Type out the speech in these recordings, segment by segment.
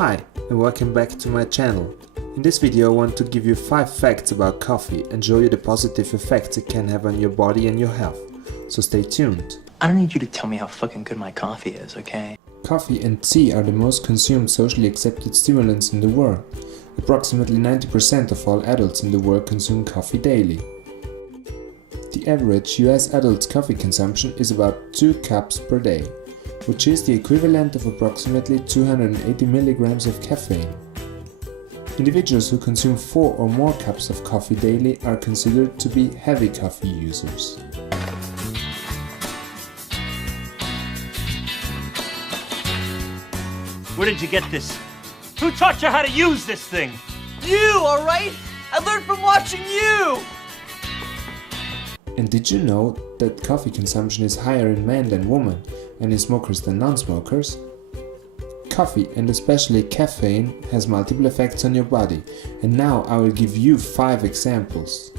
Hi and welcome back to my channel. In this video I want to give you 5 facts about coffee and show you the positive effects it can have on your body and your health. So stay tuned. I don't need you to tell me how fucking good my coffee is, okay? Coffee and tea are the most consumed socially accepted stimulants in the world. Approximately 90% of all adults in the world consume coffee daily. The average US adult's coffee consumption is about 2 cups per day, which is the equivalent of approximately 280 milligrams of caffeine. Individuals who consume 4 or more cups of coffee daily are considered to be heavy coffee users. Where did you get this? Who taught you how to use this thing? You, alright? I learned from watching you! And did you know that coffee consumption is higher in men than women and in smokers than non-smokers? Coffee, and especially caffeine, has multiple effects on your body, and now I will give you 5 examples.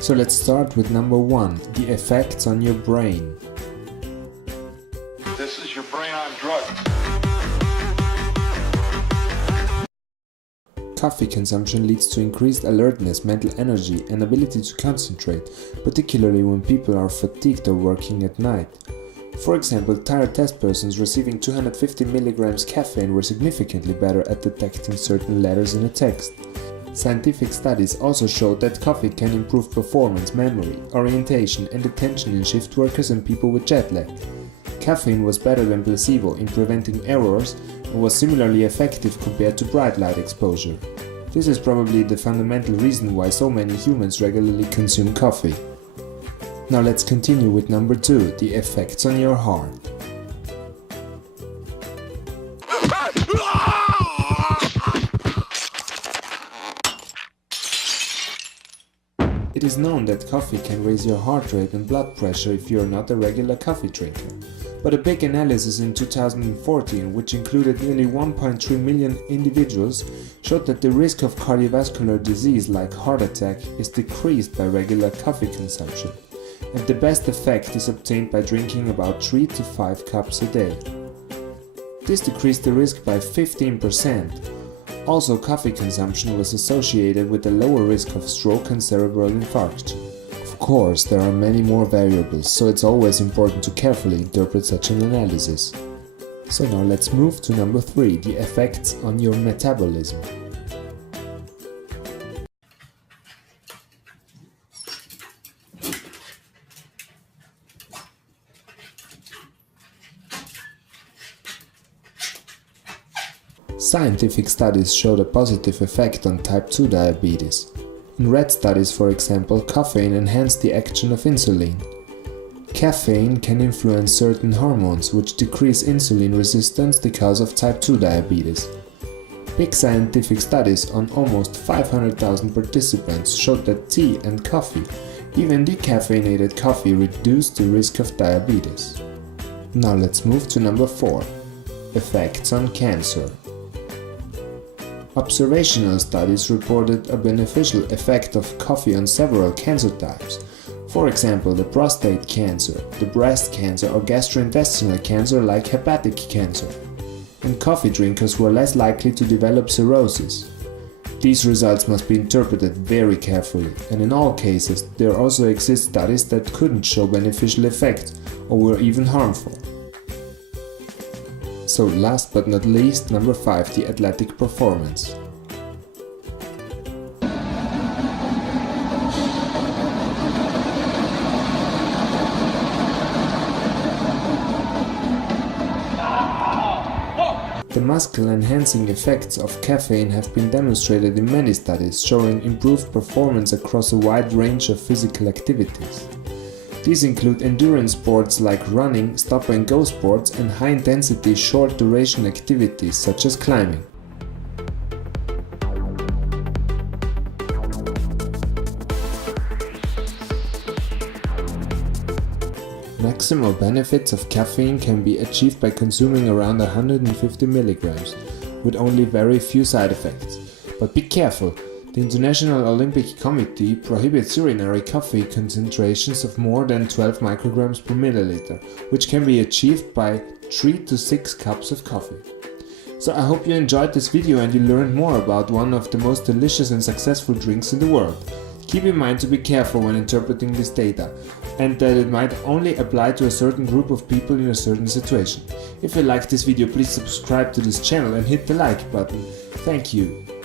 So let's start with number 1, the effects on your brain. This is your brain on drugs. Coffee consumption leads to increased alertness, mental energy and ability to concentrate, particularly when people are fatigued or working at night. For example, tired test persons receiving 250 milligrams caffeine were significantly better at detecting certain letters in a text. Scientific studies also showed that coffee can improve performance, memory, orientation and attention in shift workers and people with jet lag. Caffeine was better than placebo in preventing errors and was similarly effective compared to bright light exposure. This is probably the fundamental reason why so many humans regularly consume coffee. Now let's continue with number 2, the effects on your heart. It is known that coffee can raise your heart rate and blood pressure if you are not a regular coffee drinker. But a big analysis in 2014, which included nearly 1.3 million individuals, showed that the risk of cardiovascular disease like heart attack is decreased by regular coffee consumption, and the best effect is obtained by drinking about 3 to 5 cups a day. This decreased the risk by 15%. Also, coffee consumption was associated with a lower risk of stroke and cerebral infarct. Of course, there are many more variables, so it's always important to carefully interpret such an analysis. So now let's move to number 3, the effects on your metabolism. Scientific studies showed a positive effect on type 2 diabetes. In rat studies, for example, caffeine enhanced the action of insulin. Caffeine can influence certain hormones which decrease insulin resistance because of type 2 diabetes. Big scientific studies on almost 500,000 participants showed that tea and coffee, even decaffeinated coffee, reduced the risk of diabetes. Now let's move to number 4, effects on cancer. Observational studies reported a beneficial effect of coffee on several cancer types. For example, the prostate cancer, the breast cancer or gastrointestinal cancer like hepatic cancer. And coffee drinkers were less likely to develop cirrhosis. These results must be interpreted very carefully, and in all cases there also exist studies that couldn't show beneficial effects or were even harmful. So last but not least, number 5, the athletic performance. The muscle-enhancing effects of caffeine have been demonstrated in many studies, showing improved performance across a wide range of physical activities. These include endurance sports like running, stop-and-go sports and high-intensity, short-duration activities such as climbing. Maximal benefits of caffeine can be achieved by consuming around 150 milligrams, with only very few side effects. But be careful! The International Olympic Committee prohibits urinary coffee concentrations of more than 12 micrograms per milliliter, which can be achieved by 3 to 6 cups of coffee. So I hope you enjoyed this video and you learned more about one of the most delicious and successful drinks in the world. Keep in mind to be careful when interpreting this data, and that it might only apply to a certain group of people in a certain situation. If you liked this video, please subscribe to this channel and hit the like button. Thank you.